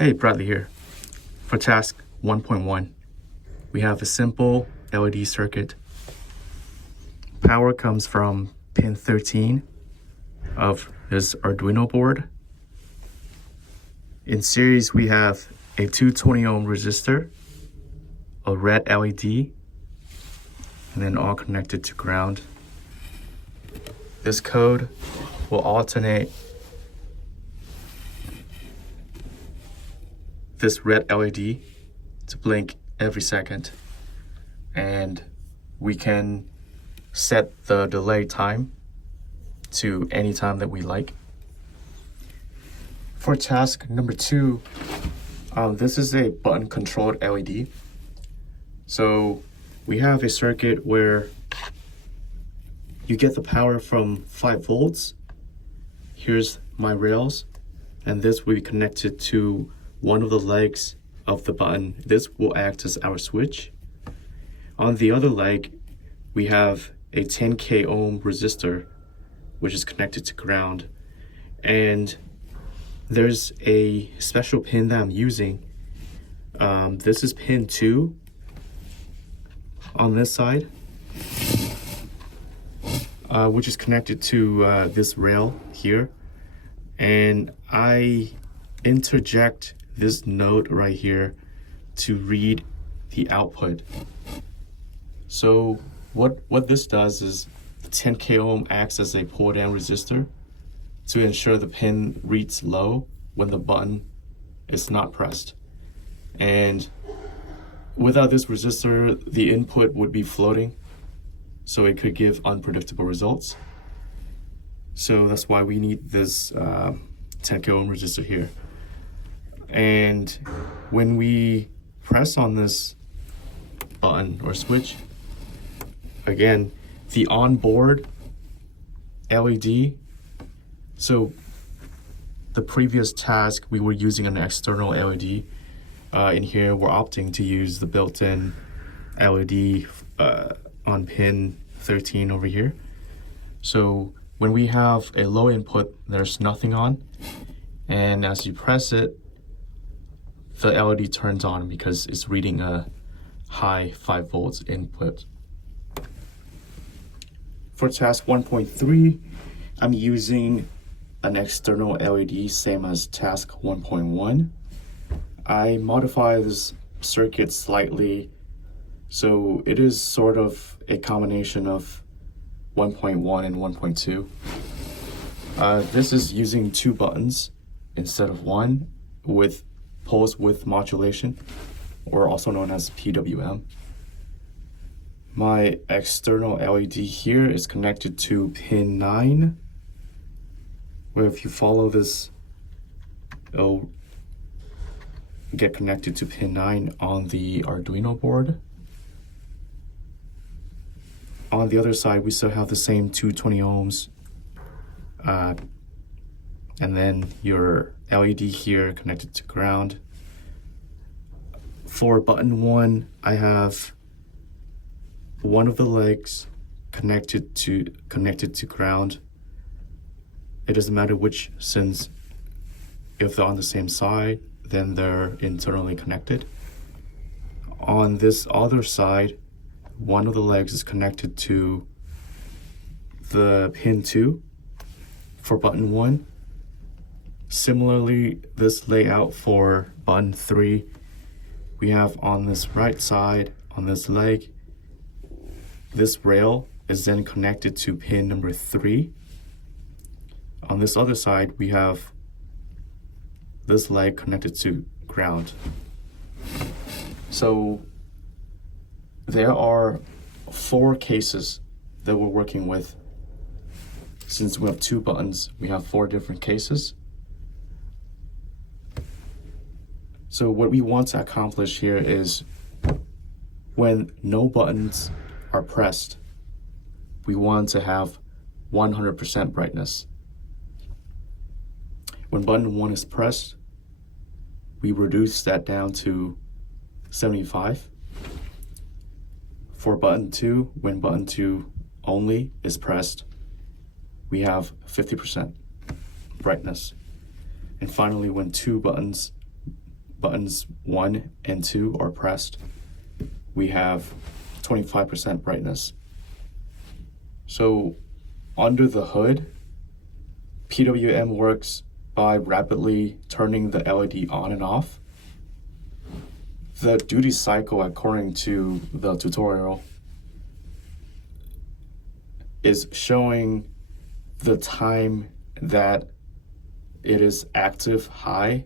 Hey, Bradley here. For task 1.1, we have a simple LED circuit. Power comes from pin 13 of this Arduino board. In series, we have a 220 ohm resistor, a red LED, and then all connected to ground. This code will alternate this red LED to blink every second, and we can set the delay time to any time that we like. For task number 2, this is a button controlled LED. So we have a circuit where you get the power from 5 volts. Here's my rails, and this will be connected to one of the legs of the button. This will act as our switch. On the other leg, we have a 10k ohm resistor, which is connected to ground. And there's a special pin that I'm using. This is pin 2 on this side, which is connected to this rail here. And I interject this node right here to read the output. So what this does is the 10k ohm acts as a pull down resistor to ensure the pin reads low when the button is not pressed. And without this resistor, the input would be floating, so it could give unpredictable results. So that's why we need this 10k ohm resistor here. And when we press on this button or switch, again, the onboard LED, so the previous task we were using an external LED. In here we're opting to use the built-in LED on pin 13 over here. So when we have a low input, there's nothing on, and as you press it, the LED turns on because it's reading a high 5 volts input. For task 1.3, I'm using an external LED, same as task 1.1. I modify this circuit slightly, so it is sort of a combination of 1.1 and 1.2. This is using 2 buttons instead of 1 with pulse width modulation, or also known as PWM. My external LED here is connected to pin 9, where if you follow this, it'll get connected to pin 9 on the Arduino board. On the other side, we still have the same 220 ohms, and then your LED here connected to ground. For button 1, I have one of the legs connected to ground. It doesn't matter which, since if they're on the same side, then they're internally connected. On this other side, one of the legs is connected to the pin 2 for button 1. Similarly, this layout for button 3, we have on this right side, on this leg, this rail is then connected to pin number 3. On this other side, we have this leg connected to ground. So there are 4 cases that we're working with. Since we have 2 buttons, we have 4 different cases. So what we want to accomplish here is when no buttons are pressed, we want to have 100% brightness. When button 1 is pressed, we reduce that down to 75. For button 2, when button 2 only is pressed, we have 50% brightness. And finally, when 2 buttons buttons 1 and 2 are pressed, we have 25% brightness. So under the hood, PWM works by rapidly turning the LED on and off. The duty cycle, according to the tutorial, is showing the time that it is active high.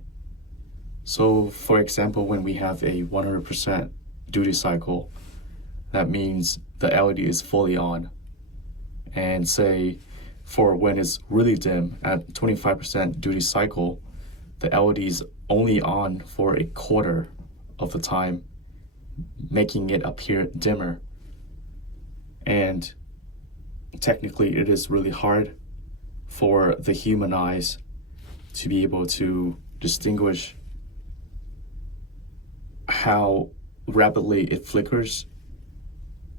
So for example, when we have a 100% duty cycle, that means the LED is fully on. And say for when it's really dim at 25% duty cycle, the LED is only on for a quarter of the time, making it appear dimmer. And technically it is really hard for the human eyes to be able to distinguish how rapidly it flickers,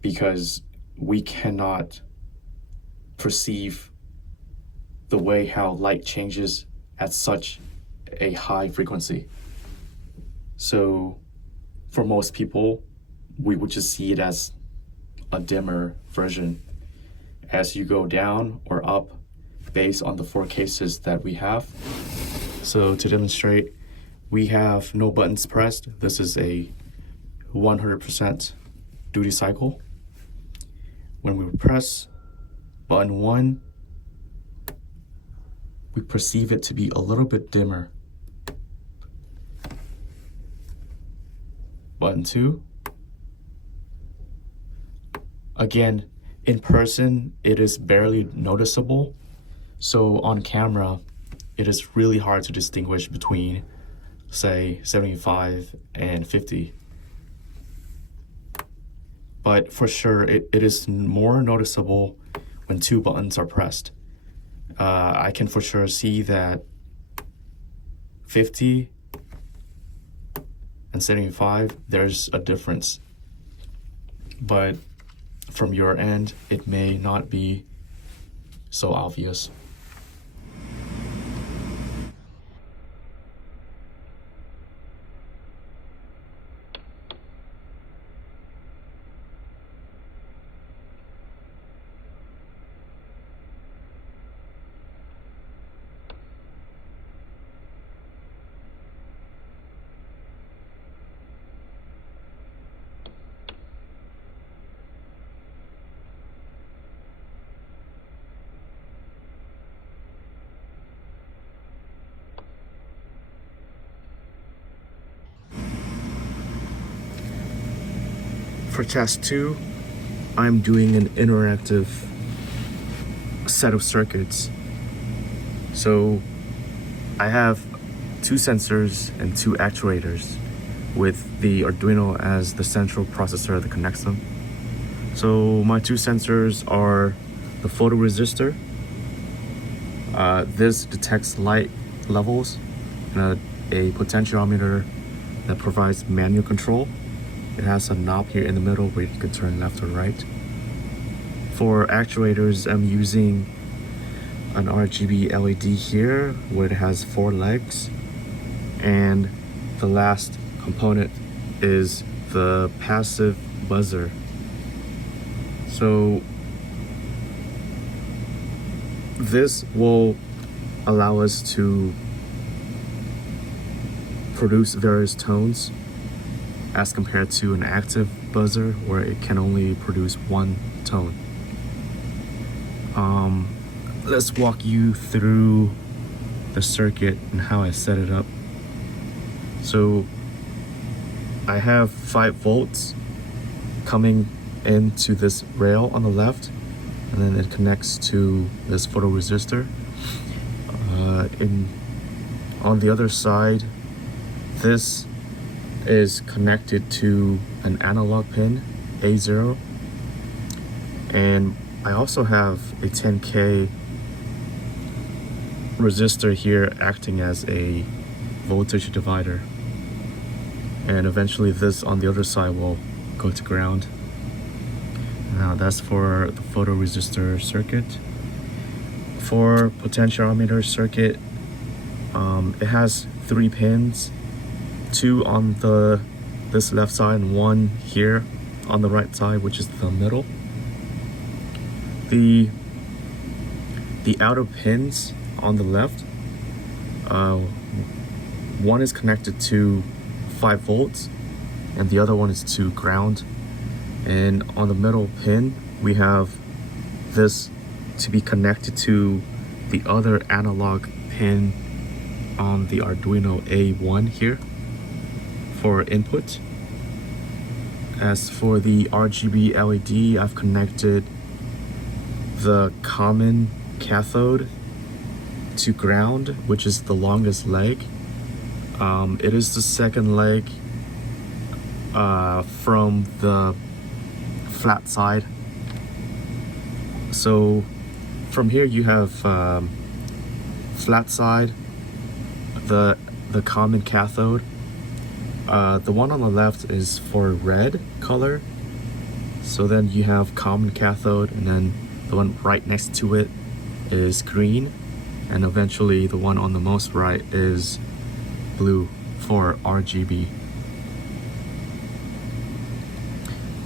because we cannot perceive the way how light changes at such a high frequency. So for most people, we would just see it as a dimmer version. As you go down or up based on the 4 cases that we have. So to demonstrate, we have no buttons pressed. This is a 100% duty cycle. When we press button 1, we perceive it to be a little bit dimmer. Button 2. Again, in person, it is barely noticeable. So on camera, it is really hard to distinguish between, say, 75 and 50. But for sure, it is more noticeable when 2 buttons are pressed. I can for sure see that 50 and 75, there's a difference. But from your end, it may not be so obvious. For task 2, I'm doing an interactive set of circuits. So I have 2 sensors and 2 actuators with the Arduino as the central processor that connects them. So my 2 sensors are the photoresistor. This detects light levels, and a potentiometer that provides manual control. It has a knob here in the middle where you can turn left or right. For actuators, I'm using an RGB LED here where it has 4 legs. And the last component is the passive buzzer. So this will allow us to produce various tones as compared to an active buzzer where it can only produce 1 tone. Let's walk you through the circuit and how I set it up. So I have 5 volts coming into this rail on the left, and then it connects to this photoresistor. On the other side, this is connected to an analog pin, A0, and I also have a 10K resistor here acting as a voltage divider, and eventually this on the other side will go to ground. Now that's for the photoresistor circuit. For potentiometer circuit, it has 3 pins, two on this left side and one here on the right side, which is the middle. The outer pins on the left, one is connected to 5 volts and the other one is to ground. And on the middle pin, we have this to be connected to the other analog pin on the Arduino A1 here for input. As for the RGB LED, I've connected the common cathode to ground, which is the longest leg. It is the second leg from the flat side. So from here you have flat side, the common cathode. The one on the left is for red color. So then you have common cathode, and then the one right next to it is green, and eventually the one on the most right is blue for RGB.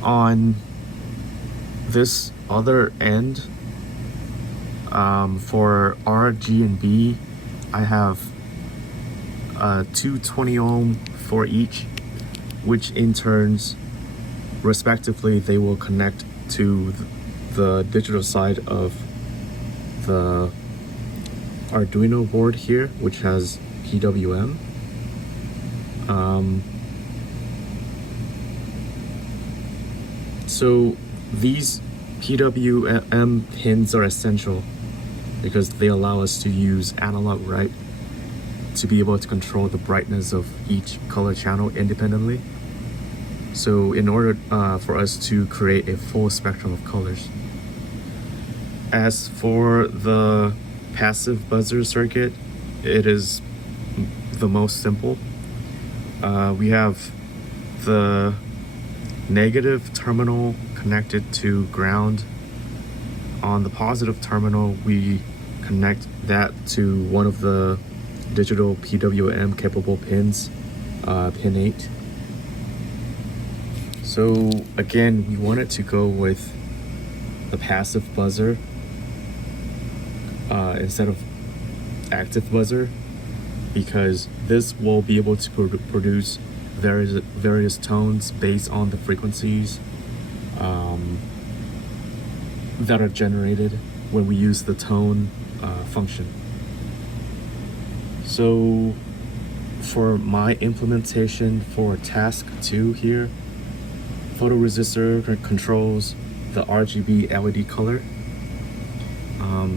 On this other end, for R, G, and B, I have 220 ohm for each, which in turns, respectively, they will connect to the digital side of the Arduino board here, which has PWM. So these PWM pins are essential because they allow us to use analogWrite to be able to control the brightness of each color channel independently. So in order for us to create a full spectrum of colors. As for the passive buzzer circuit, it is the most simple. We have the negative terminal connected to ground. On the positive terminal, we connect that to one of the digital PWM capable pins, pin 8. So again, we wanted to go with the passive buzzer instead of active buzzer, because this will be able to produce various tones based on the frequencies that are generated when we use the tone function. So for my implementation for task 2 here, photoresistor controls the RGB LED color.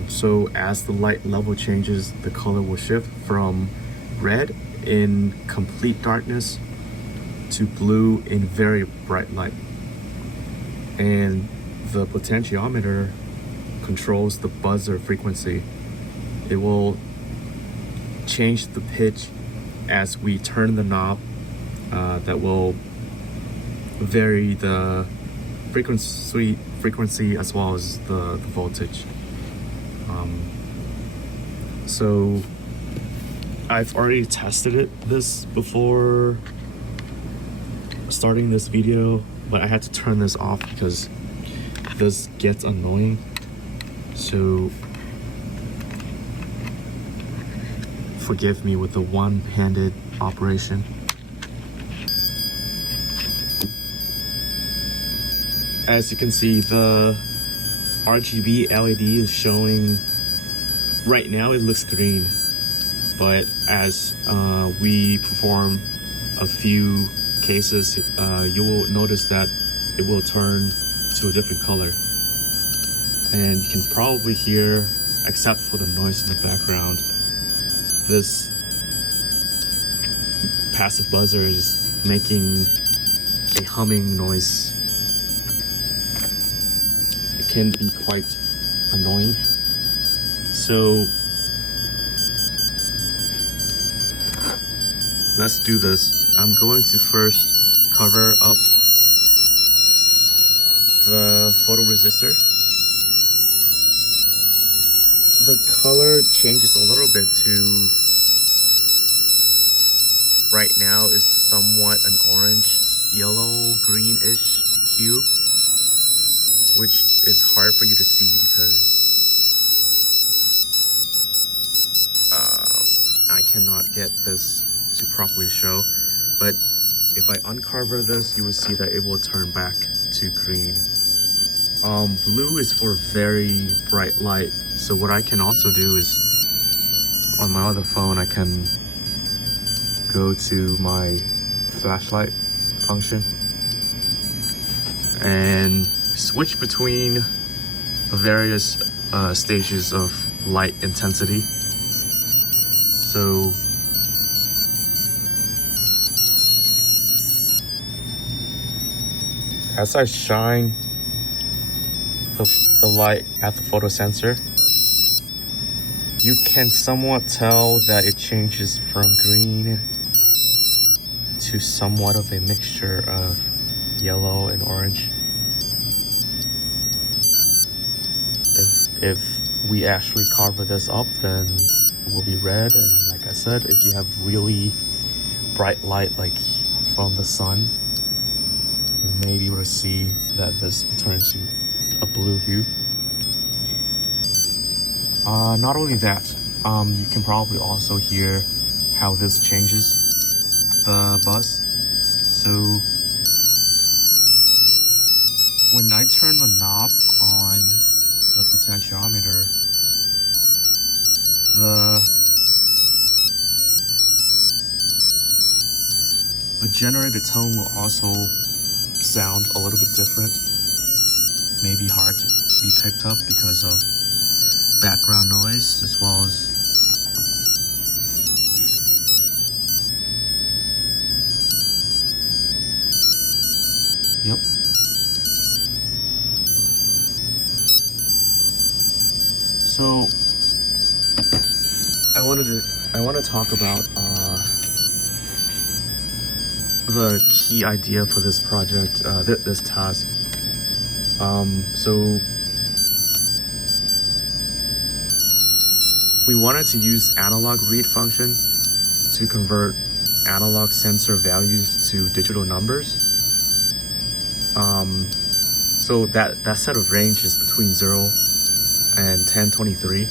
So as the light level changes, the color will shift from red in complete darkness to blue in very bright light. And the potentiometer controls the buzzer frequency. It will change the pitch as we turn the knob that will vary the frequency as well as the voltage. So I've already tested this before starting this video, but I had to turn this off because this gets annoying. So forgive me with the one-handed operation. As you can see, the RGB LED is showing, right now it looks green, but as we perform a few cases, you will notice that it will turn to a different color. And you can probably hear, except for the noise in the background, this passive buzzer is making a humming noise. It can be quite annoying. So let's do this. I'm going to first cover up the photoresistor. The color changes a little bit to, right now is somewhat an orange, yellow, greenish hue, which is hard for you to see because I cannot get this to properly show. But if I uncover this, you will see that it will turn back to green. Blue is for very bright light. So what I can also do is, on my other phone, I can go to my flashlight function and switch between the various stages of light intensity. So as I shine the light at the photosensor, you can somewhat tell that it changes from green to somewhat of a mixture of yellow and orange. If we actually cover this up, then it will be red. And like I said, if you have really bright light like from the sun, you may be able to see that this turns to a blue hue. Not only that, you can probably also hear how this changes the buzz. So when I turn the knob on the potentiometer, the generated tone will also sound a little bit different. Maybe hard to be picked up because of background noise as well as yep. So I want to talk about the key idea for this project, this task. So we wanted to use analogRead function to convert analog sensor values to digital numbers. So that set of range is between 0 and 1023.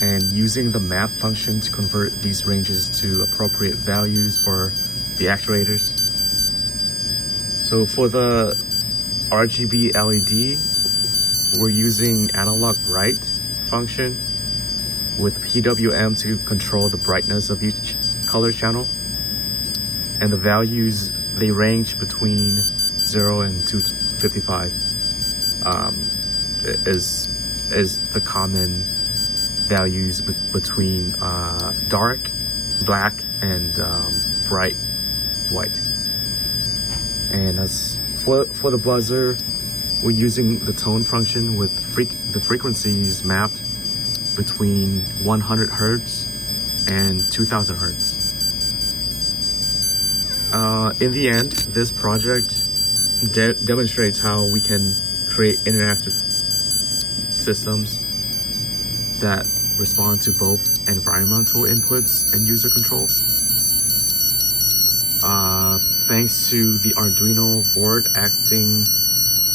And using the math function to convert these ranges to appropriate values for the actuators. So for the RGB LED, we're using analogWrite function with PWM to control the brightness of each color channel. And the values, they range between 0 and 255 is the common values between dark black and bright white. And as for the buzzer, we're using the tone function with the frequencies mapped between 100 Hertz and 2000 Hertz. In the end, this project demonstrates how we can create interactive systems that respond to both environmental inputs and user controls. Thanks to the Arduino board acting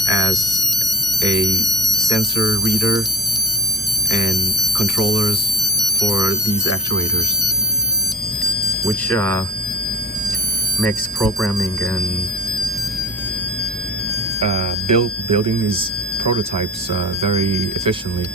as a sensor reader and controllers for these actuators, which makes programming and building these prototypes very efficiently.